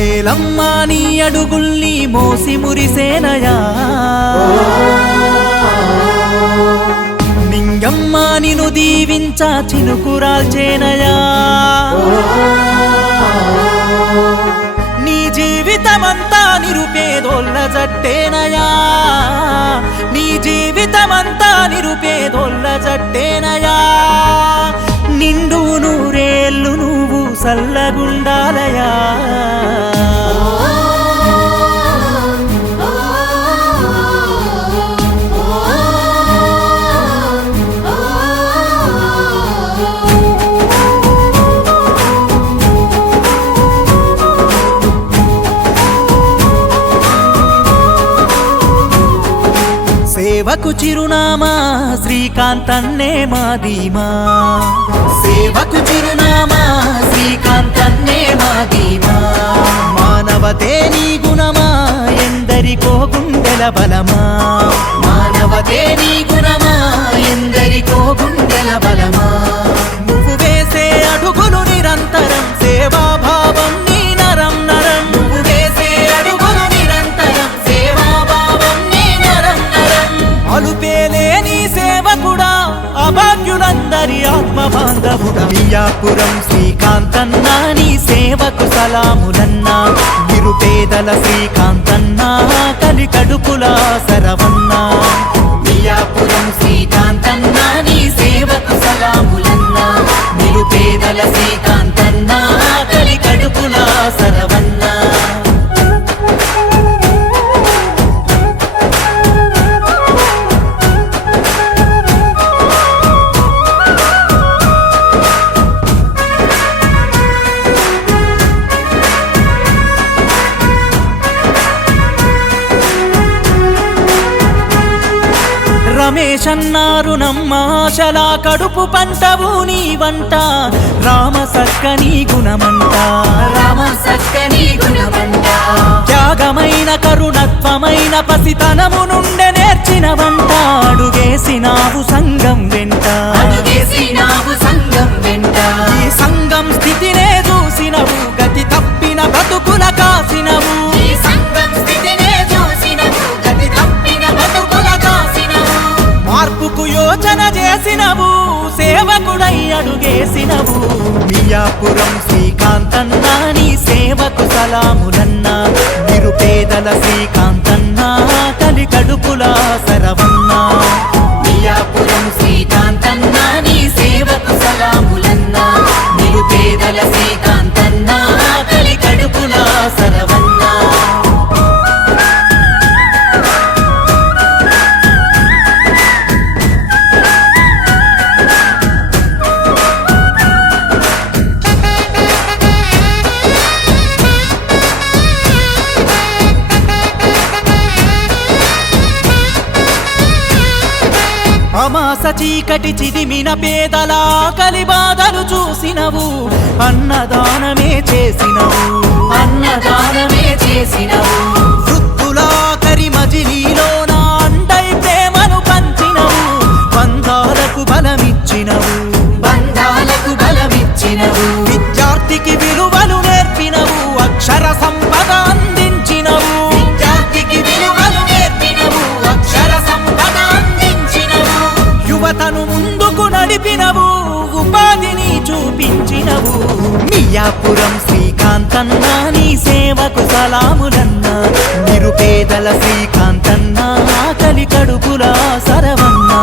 నేలమ్మా నీ అడుగుల్ని మోసి మురిసేనయా నింగమ్మా నిన్ను దీవించ చినుకురాల్చేనయా నీ జీవితమంతా నిరుపేదోళ్ళ జట్టేనయా నీ జీవితమంతా నిరుపేదోళ్ళ జట్టేనయా నిండు నూరేళ్ళు నువ్వు సల్లగుండాలయా సేవకు చిరునామా శ్రీకాంతన్నే మాదీమా సేవకు చిరునామా శ్రీకాంతన్నే మాదీమా మానవతే నీ గుణమా ఎందరికో గుండెల బలమా మానవతే నీ గుణమా ఎందరికో గుండెల బలమా నువ్వు వేసే అడుగులు నిరంతరం సేవాభావం నీ నరం నరం నువ్వు వేసే అడుగులు నిరంతరం సేవాభావం నీ నరం నరం అలుపేలే నీ సేవకుడా అభాగ్యులందరి ఆత్మ బాంధవుడా మియాపురం శ్రీకాంతన్నా నీ సేవకు సలాములన్నా నిరుపేదల శ్రీకాంతన్నా కలి కడుపుల సరవన్నా మియాపురం శ్రీకాంతన్నా నీ సేవకు సలాములన్నా నిరుపేదల శ్రీకాంతన్నా కలి కడుపుల సరవన్నా రమేశన్నారు నమ్మాశలా కడుపు పంటవు నీ వంట రామ సక్కని గుణమంట రామ సక్కని గుణమంట త్యాగమైన కరుణత్వమైన పసితనము నుండే నేర్చిన వంట అడుగేసినావు సంఘం వెంట అడుగేసినావు సంఘం వెంట ఈ సంఘం స్థితినే చూసినవు గతి తప్పిన బతుకుల కాసినవు ఈ సంఘం స్థితినే చూసినవు గతి తప్పిన బతుకుల కాసినవు మార్పుకు యోచన చేసినవు సేవకుడై అడుగేసినవు మియాపురం శ్రీకాంతన్నా నీ సేవకు సలాములన్నా నిరుపేదల శ్రీకాంతన్నా కలి కడుపుల సరవన్నా మియాపురం శ్రీకాంతన్నా నీ సేవకు సలాములన్నా నిరుపేదల శ్రీకాంతన్నా కలి కడుపుల సరవన్నా అమాస చీకటి చిదిమిన పేదల ఆకలి బాధలు చూసినవు అన్నదానమే చేసినవు అన్నదానమే చేసినవు వృద్ధులాకరి మజిలీలోన అండై ప్రేమను పంచినవు బంధాలకు బలమిచ్చినవు బంధాలకు బలమిచ్చినవు విద్యార్థికి విలువలు నేర్పినవు అక్షర సంపద అందించినవు విద్యార్థికి విలువలు నేర్పినవు అక్షర సంపద అందించినవు యువతను ముందుకు నడిపినవు ఉపాధిని చూపించినవు మియాపురం శ్రీకాంతన్నా నీ సేవకు సలాములన్నా నిరుపేదల శ్రీకాంతన్నా కలి కడుపుల సరవన్నా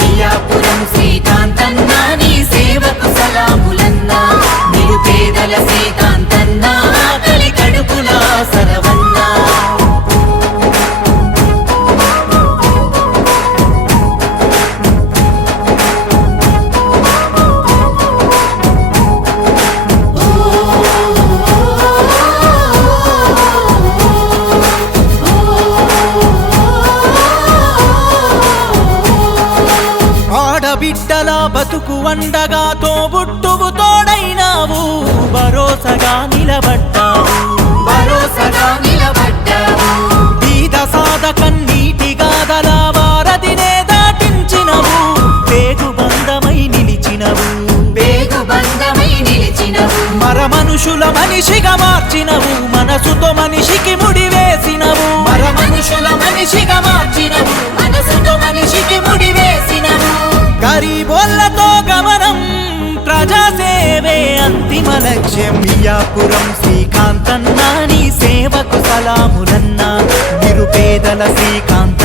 మియాపురం శ్రీకాంతన్నా నీ సేవకు సలాములన్నా నిరుపేదల శ్రీకాంతన్నా కలి కడుపుల సరవన్నా బిడ్డల బతుకు వండగా తోబుట్టువు తోడైనావు భరోసగా నిలబడ్డావు భరోసగా నిలబడ్డావు బీద సాద కన్నీటి గాదల వారధినే దాటించినవు పేగు బంధమై నిలిచినవు పేగు బంధమై నిలిచినవు మరమను మనుషుల మనిషిగా మార్చినవు మనసుతో మనిషికి ముడివేసినవు మనుషుల మనిషిగా మార్చినవు మనసుతో మనిషికి ముడివేసినవు గరీబోళ్ళతో గమనం ప్రజాసేవే అంతిమ లక్ష్యం మియాపురం శ్రీకాంతన్నా నీ సేవకు సలాములన్నా నిరుపేదల శ్రీకాంత్